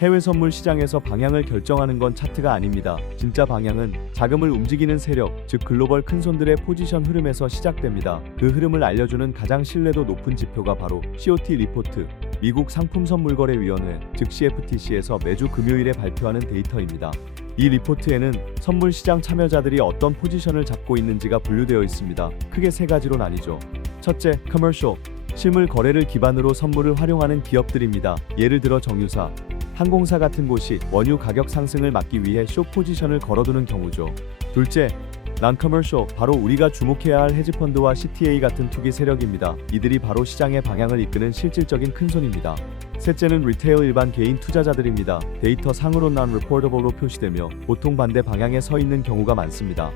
해외 선물 시장에서 방향을 결정하는 건 차트가 아닙니다. 진짜 방향은 자금을 움직이는 세력, 즉 글로벌 큰손들의 포지션 흐름에서 시작됩니다. 그 흐름을 알려주는 가장 신뢰도 높은 지표가 바로 COT 리포트, 미국 상품 선물 거래 위원회, 즉 CFTC에서 매주 금요일에 발표하는 데이터입니다. 이 리포트에는 선물 시장 참여자들이 어떤 포지션을 잡고 있는지가 분류되어 있습니다. 크게 세 가지로 나뉘죠. 첫째, 커머셜, 실물 거래를 기반으로 선물을 활용하는 기업들입니다. 예를 들어 정유사, 항공사 같은 곳이 원유 가격 상승을 막기 위해 쇼 포지션을 걸어두는 경우죠. 둘째, non-commercial, 바로 우리가 주목해야 할 헤지펀드와 CTA 같은 투기 세력입니다. 이들이 바로 시장의 방향을 이끄는 실질적인 큰손입니다. 셋째는 리테일 일반 개인 투자자들입니다. 데이터 상으로 non-reportable로 표시되며 보통 반대 방향에 서 있는 경우가 많습니다.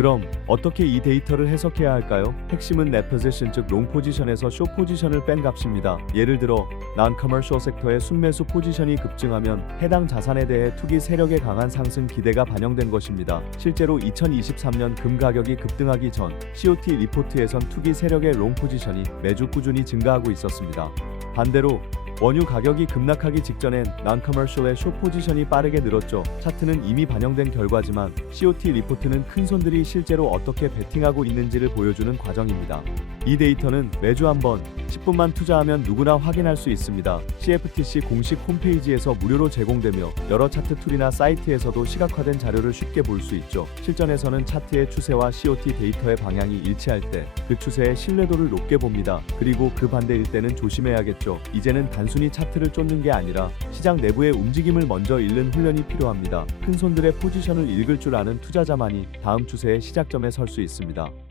그럼 어떻게 이 데이터를 해석해야 할까요? 핵심은 net position 즉롱 포지션에서 쇼 포지션을 뺀 값입니다. 예를 들어 non-commercial 섹터의 순매수 포지션이 급증하면 해당 자산에 대해 투기 세력의 강한 상승 기대가 반영된 것입니다. 실제로 2023년 금 가격이 급등하기 전 COT 리포트에선 투기 세력의 롱 포지션이 매주 꾸준히 증가하고 있었습니다. 반대로 원유 가격이 급락하기 직전엔 non-commercial의 쇼 포지션이 빠르게 늘었죠. 차트는 이미 반영된 결과지만 COT 리포트는 큰 손들이 실제로 어떻게 베팅하고 있는지를 보여주는 과정입니다. 이 데이터는 매주 한번 10분만 투자하면 누구나 확인할 수 있습니다. CFTC 공식 홈페이지에서 무료로 제공되며 여러 차트 툴이나 사이트에서도 시각화된 자료를 쉽게 볼 수 있죠. 실전에서는 차트의 추세와 COT 데이터의 방향이 일치할 때 그 추세의 신뢰도를 높게 봅니다. 그리고 그 반대일 때는 조심해야겠죠. 이제는 단순히 차트를 쫓는 게 아니라 시장 내부의 움직임을 먼저 읽는 훈련이 필요합니다. 큰 손들의 포지션을 읽을 줄 아는 투자자만이 다음 추세의 시작점에 설 수 있습니다.